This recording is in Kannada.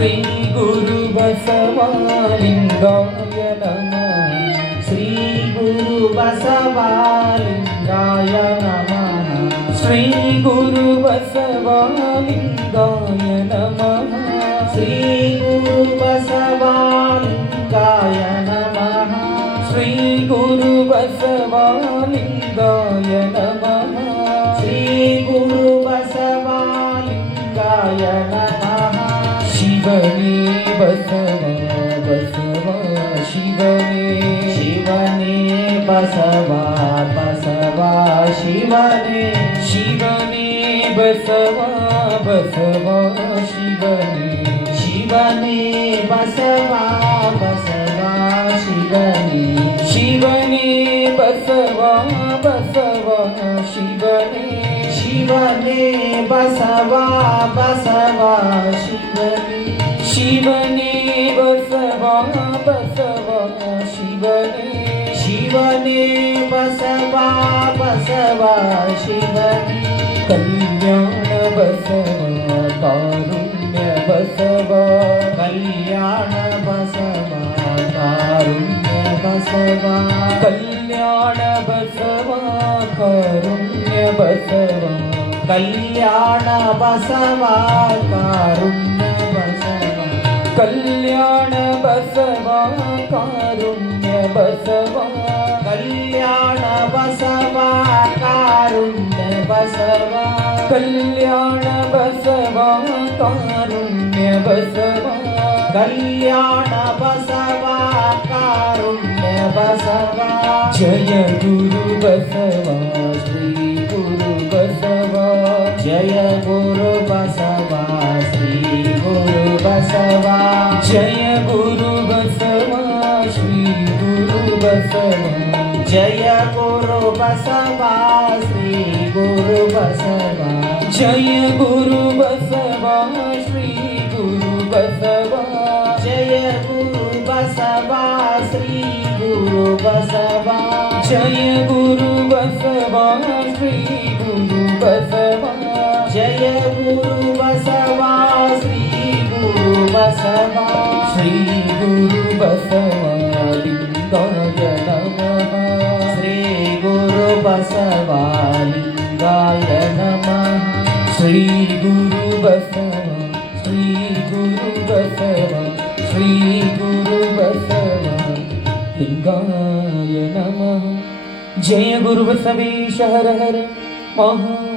ಶ್ರೀ ಗುರು ಬಸವಲಿಂಗಾಯ ನಮಃ. ಶ್ರೀ ಗುರು ಬಸವಲಿಂಗಾಯ ನಮಃ. ಶ್ರೀ ಗುರು ಬಸವಲಿಂಗಾಯ ನಮಃ. ಶ್ರೀ ಗುರು ಬಸವಲಿಂಗಾಯ ನಮಃ. ಶ್ರೀ ಗುರು ಬಸವಲಿಂಗಾಯ ನಮಃ. ಶ್ರೀ ಗುರು ಬಸವಲಿಂಗಾಯ ನಮಃ. ಶಿವನೇ ಬಸವ ಬಸವ ಶಿವನೇ. ಶಿವನೇ ಬಸವ ಬಸವ ಶಿವನೇ. ಶಿವನೇ ಬಸವ ಬಸವ ಶಿವನೇ. ಶಿವನೇ ಬಸವ ಬಸವ ಶಿವನೇ. ಶಿವನೇ ಬಸವ ಬಸವ ಶಿವನೇ. ಶಿವನೇ ಬಸವ ಬಸವ ಶಿವನೇ. ಶಿವನೇ ಬಸವ ಬಸವ ಶಿವನೇ. ಶಿವನೇ ಬಸವ ಬಸವ ಶಿವನೇ. ಕಲ್ಯಾಣ ಬಸವ ಕಾರುಣ್ಯ ಬಸವ. ಕಲ್ಯಾಣ ಬಸವ ಕಾರುಣ್ಯ ಬಸವ. ಕಲ್ಯಾಣ ಬಸವ ಕಾರುಣ್ಯ ಬಸವ. ಕಲ್ಯಾಣ ಬಸವ ಕಾರುಣ್ಯ ಬಸವ. ಕಲ್ಯಾಣ ಬಸವ ಕಾರುಣ್ಯ ಬಸವ. ಕಲ್ಯಾಣ ಬಸವ ಕಾರುಣ್ಯ ಬಸವ. ಕಲ್ಯಾಣ ಬಸವ ಕಾರುಣ್ಯ ಬಸವ. ಕಲ್ಯಾಣ ಬಸವ ಕಾರುಣ್ಯ ಬಸವ. ಜಯ ಗುರು ಬಸವ ಶ್ರೀ ಗುರು ಬಸವ. ಜಯ ಗುರು ಬಸವ ಶ್ರೀ ಗುರು ಬಸವ. ಜಯ ಗುರು ಬಸವ ಶ್ರೀ ಗುರು ಬಸವ. ಜಯ ಗುರು ಬಸವ ಶ್ರೀ ಗುರು ಬಸವ. ಜಯ ಗುರು ಬಸವ ಶ್ರೀ ಗುರು ಬಸವ. ಜಯ ಗುರು ಬಸವ ಶ್ರೀ ಗುರು ಬಸವ. ಜಯ ಗುರು ಬಸವ ಶ್ರೀ ಗುರು ಬಸವ. ಜಯ ಗುರು ಬಸವ ಶ್ರೀ ಗುರು ಬಸವ. ಶ್ರೀ ಗುರು ಬಸವ ಲಿಂಗಾಯ ನಮಃ. ಶ್ರೀ ಗುರು ಬಸವ ಲಿಂಗಾಯ ನಮಃ. ಶ್ರೀ ಗುರು ಬಸವ ಶ್ರೀ ಗುರು ಬಸವ. ಶ್ರೀ ಗುರು ಬಸವ ಲಿಂಗಾಯ ನಮಃ. ಜಯ ಗುರು ಬಸವೇಶ ಹರ ಹರ ಮಹಾ